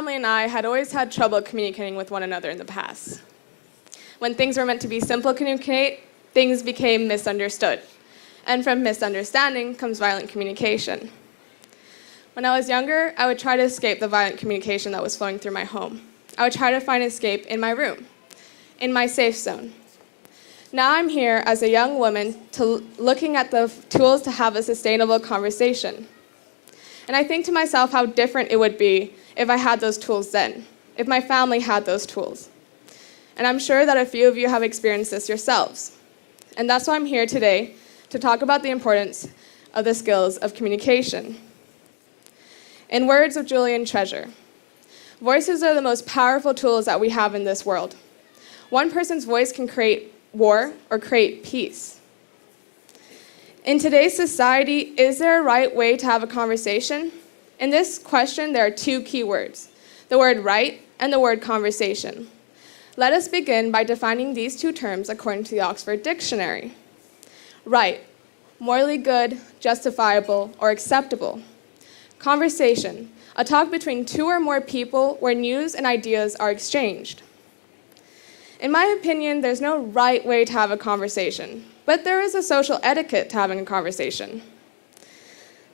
family and I had always had trouble communicating with one another in the past. When things were meant to be simple to communicate, things became misunderstood. And from misunderstanding comes violent communication. When I was younger, I would try to escape the violent communication that was flowing through my home. I would try to find escape in my room, in my safe zone. Now I'm here as a young woman looking at the tools to have a sustainable conversation. And I think to myself how different it would be if I had those tools then, if my family had those tools. And I'm sure that a few of you have experienced this yourselves. And that's why I'm here today, to talk about the importance of the skills of communication. In words of Julian Treasure, voices are the most powerful tools that we have in this world. One person's voice can create war or create peace. In today's society, is there a right way to have a conversation? In this question, there are two key words, the word right and the word conversation. Let us begin by defining these two terms according to the Oxford Dictionary. Right, morally good, justifiable, or acceptable. Conversation, a talk between two or more people where news and ideas are exchanged. In my opinion, there's no right way to have a conversation, but there is a social etiquette to having a conversation.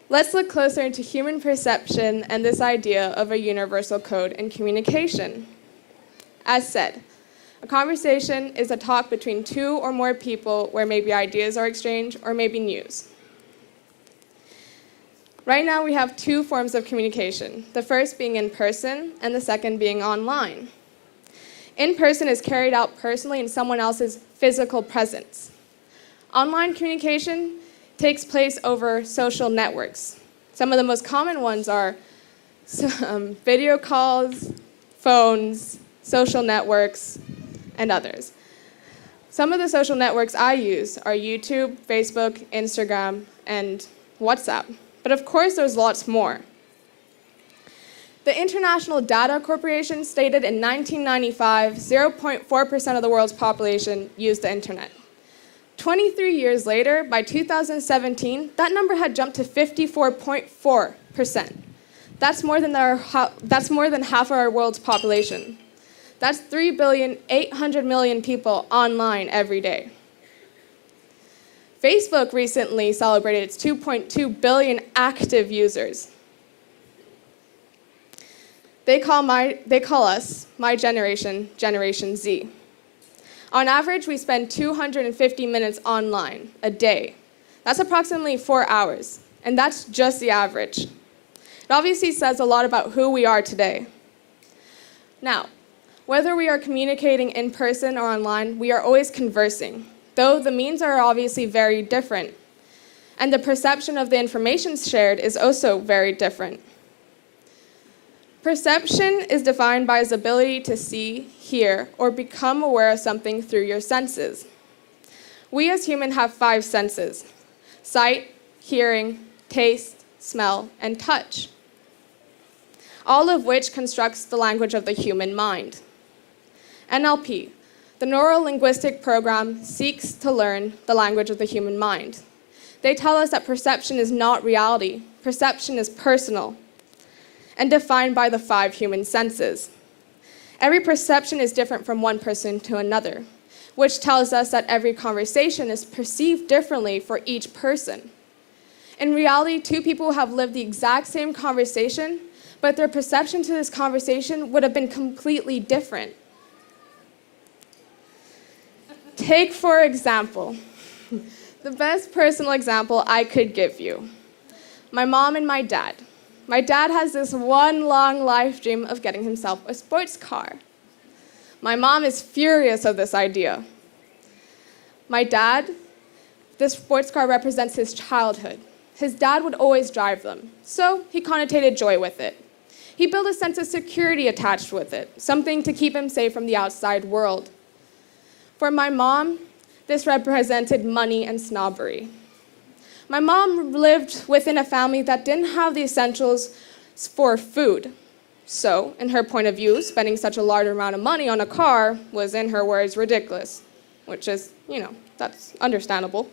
Let's look closer into human perception and this idea of a universal code in communication. As said, a conversation is a talk between two or more people where maybe ideas are exchanged or maybe news. Right now we have two forms of communication, the first being in person and the second being online. In person is carried out personally in someone else's physical presence. Online communication takes place over social networks. Some of the most common ones are video calls, phones, social networks, and others. Some of the social networks I use are YouTube, Facebook, Instagram, and WhatsApp. But of course, there's lots more. The International Data Corporation stated in 1995, 0.4% of the world's population used the internet. 23 years later, by 2017, that number had jumped to 54.4%. That's more than half of our world's population. That's 3,800,000,000 people online every day. Facebook recently celebrated its 2.2 billion active users. They call us, my generation, Generation Z. On average, we spend 250 minutes online a day. That's approximately 4 hours, and that's just the average. It obviously says a lot about who we are today. Now, whether we are communicating in person or online, we are always conversing, though the means are obviously very different. And the perception of the information shared is also very different. Perception is defined by its ability to see, hear, or become aware of something through your senses. We as humans have 5 senses: sight, hearing, taste, smell, and touch, all of which constructs the language of the human mind. NLP, the neuro-linguistic program, seeks to learn the language of the human mind. They tell us that perception is not reality. Perception is personal and defined by the 5 human senses. Every perception is different from one person to another, which tells us that every conversation is perceived differently for each person. In reality, 2 people have lived the exact same conversation, but their perception to this conversation would have been completely different. Take, for example, the best personal example I could give you, my mom and my dad. My dad has this one long life dream of getting himself a sports car. My mom is furious of this idea. My dad, this sports car represents his childhood. His dad would always drive them, so he connotated joy with it. He built a sense of security attached with it, something to keep him safe from the outside world. For my mom, this represented money and snobbery. My mom lived within a family that didn't have the essentials for food. So, in her point of view, spending such a large amount of money on a car was, in her words, ridiculous, which is, that's understandable.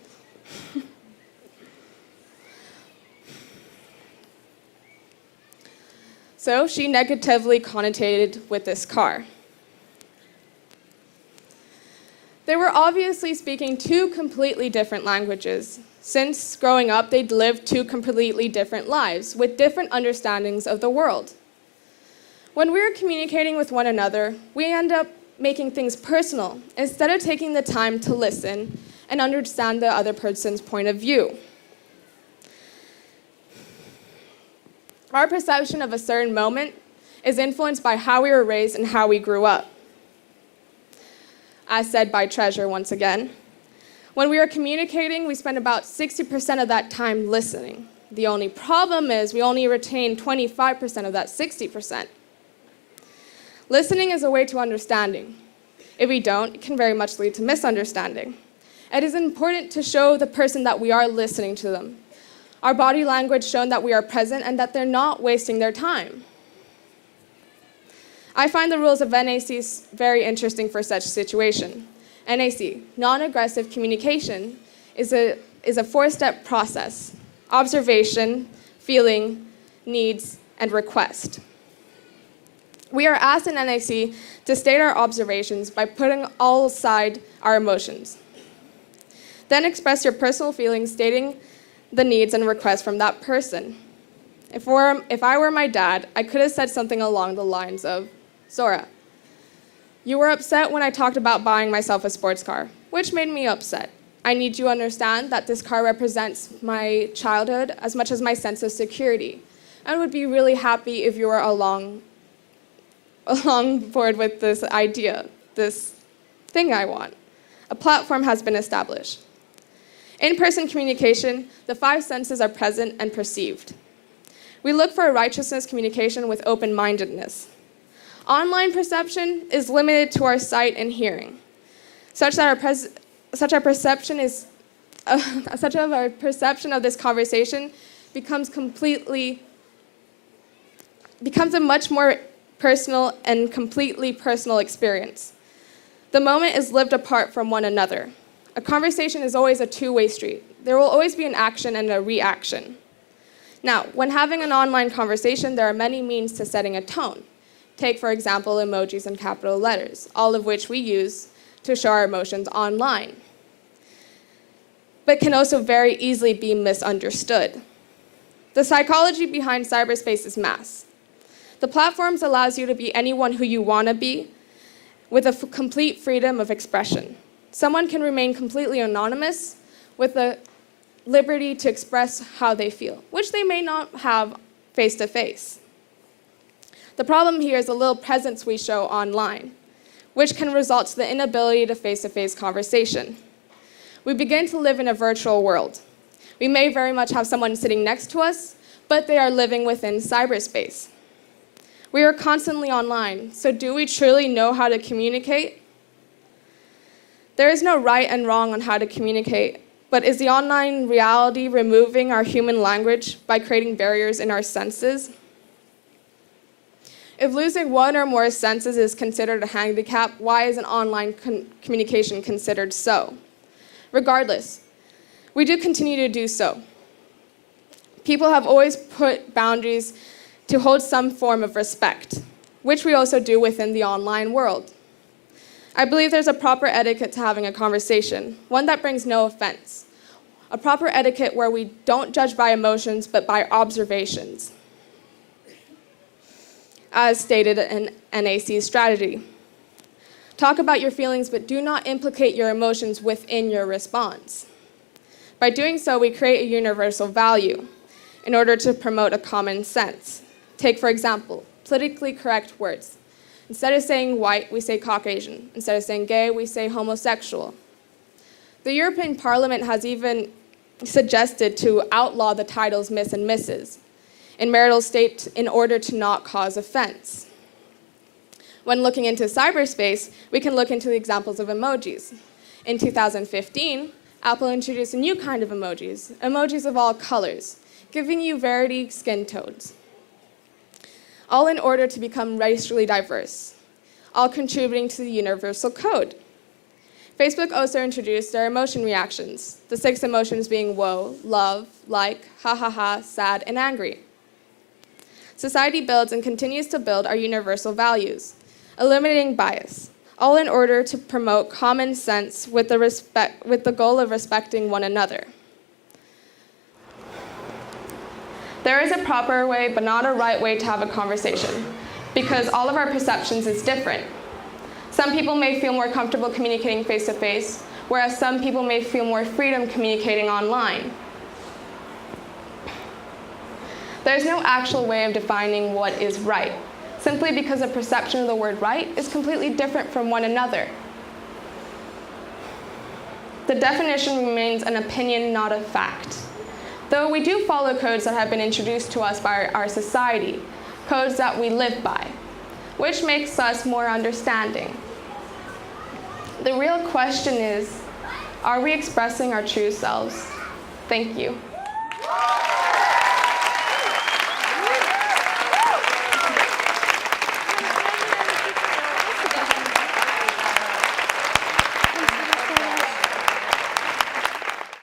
So she negatively connotated with this car. They were obviously speaking two completely different languages. Since growing up, they'd lived two completely different lives with different understandings of the world. When we're communicating with one another, we end up making things personal instead of taking the time to listen and understand the other person's point of view. Our perception of a certain moment is influenced by how we were raised and how we grew up. As said by Treasure once again, when we are communicating, we spend about 60% of that time listening. The only problem is we only retain 25% of that 60%. Listening is a way to understanding. If we don't, it can very much lead to misunderstanding. It is important to show the person that we are listening to them. Our body language shows that we are present and that they're not wasting their time. I find the rules of NAC very interesting for such situation. NAC, non-aggressive communication, is a four-step process: observation, feeling, needs, and request. We are asked in NAC to state our observations by putting all aside our emotions. Then express your personal feelings, stating the needs and requests from that person. If I were my dad, I could have said something along the lines of, Zora, you were upset when I talked about buying myself a sports car, which made me upset. I need you to understand that this car represents my childhood as much as my sense of security. I would be really happy if you were along board with this idea, this thing I want. A platform has been established. In-person communication, the five senses are present and perceived. We look for a righteousness communication with open-mindedness. Online perception is limited to our sight and hearing, such that our perception of this conversation becomes a much more personal and completely personal experience. The moment is lived apart from one another. A conversation is always a two-way street. There will always be an action and a reaction. Now, when having an online conversation, there are many means to setting a tone. Take, for example, emojis and capital letters, all of which we use to show our emotions online, but can also very easily be misunderstood. The psychology behind cyberspace is mass. The platforms allows you to be anyone who you want to be with a complete freedom of expression. Someone can remain completely anonymous with the liberty to express how they feel, which they may not have face-to-face. The problem here is the little presence we show online, which can result to the inability to face-to-face conversation. We begin to live in a virtual world. We may very much have someone sitting next to us, but they are living within cyberspace. We are constantly online, so do we truly know how to communicate? There is no right and wrong on how to communicate, but is the online reality removing our human language by creating barriers in our senses? If losing one or more senses is considered a handicap, why is an online communication considered so? Regardless, we do continue to do so. People have always put boundaries to hold some form of respect, which we also do within the online world. I believe there's a proper etiquette to having a conversation, one that brings no offense. A proper etiquette where we don't judge by emotions, but by observations, as stated in NAC's strategy. Talk about your feelings, but do not implicate your emotions within your response. By doing so, we create a universal value in order to promote a common sense. Take, for example, politically correct words. Instead of saying white, we say Caucasian. Instead of saying gay, we say homosexual. The European Parliament has even suggested to outlaw the titles Miss and Mrs. in marital state in order to not cause offense. When looking into cyberspace, we can look into the examples of emojis. In 2015, Apple introduced a new kind of emojis, emojis of all colors, giving you variety skin tones, all in order to become racially diverse, all contributing to the universal code. Facebook also introduced their emotion reactions, the 6 emotions being woe, love, like, ha ha ha, sad, and angry. Society builds and continues to build our universal values, eliminating bias, all in order to promote common sense with the goal of respecting one another. There is a proper way, but not a right way to have a conversation, because all of our perceptions is different. Some people may feel more comfortable communicating face-to-face, whereas some people may feel more freedom communicating online. There's no actual way of defining what is right, simply because the perception of the word right is completely different from one another. The definition remains an opinion, not a fact. Though we do follow codes that have been introduced to us by our society, codes that we live by, which makes us more understanding. The real question is, are we expressing our true selves? Thank you.